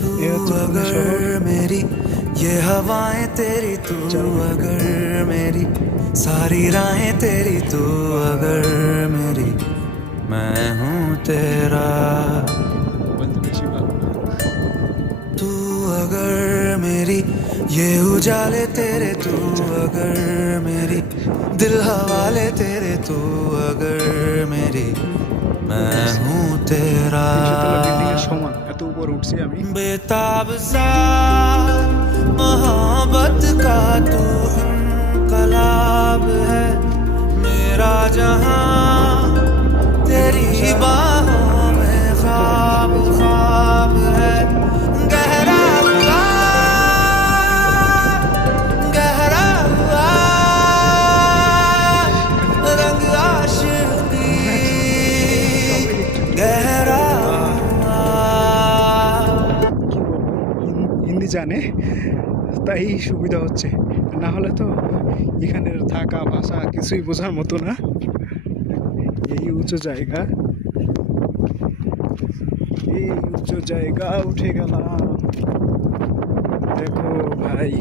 तू এই হচ্ছে পুনে শহর। अगर मेरी ये हवाएं तेरी, तू अगर मेरी सारी राहें तेरी, तू अगर मेरी मैं हूँ तेरा। বলতে বেশি ভালো না। तू अगर मेरी ये उजाले तेरे, तू अगर मेरी दिल हवाले तेरे, तू अगर मेरी मैं हूँ तेरा। 300 তলা বিল্ডিং এর সমান এত উপরে উঠছি আমি। बेताब सा मोहब्बत का तू इनकलाब है, मेरा जहां तेरी बाहों में ख्वाब ख्वाब है। गहरा हुआ गहरा हुआ रंग आशिकी गहरा हुआ। কি বলবো, হিন্দি জানে তাই সুবিধা হচ্ছে, না হলে তো এখানের থাকা ভাষা কিছুই বোঝার মতো না। এই উঁচু জায়গা, এই উঁচু জায়গা উঠে গেলাম। দেখো ভাই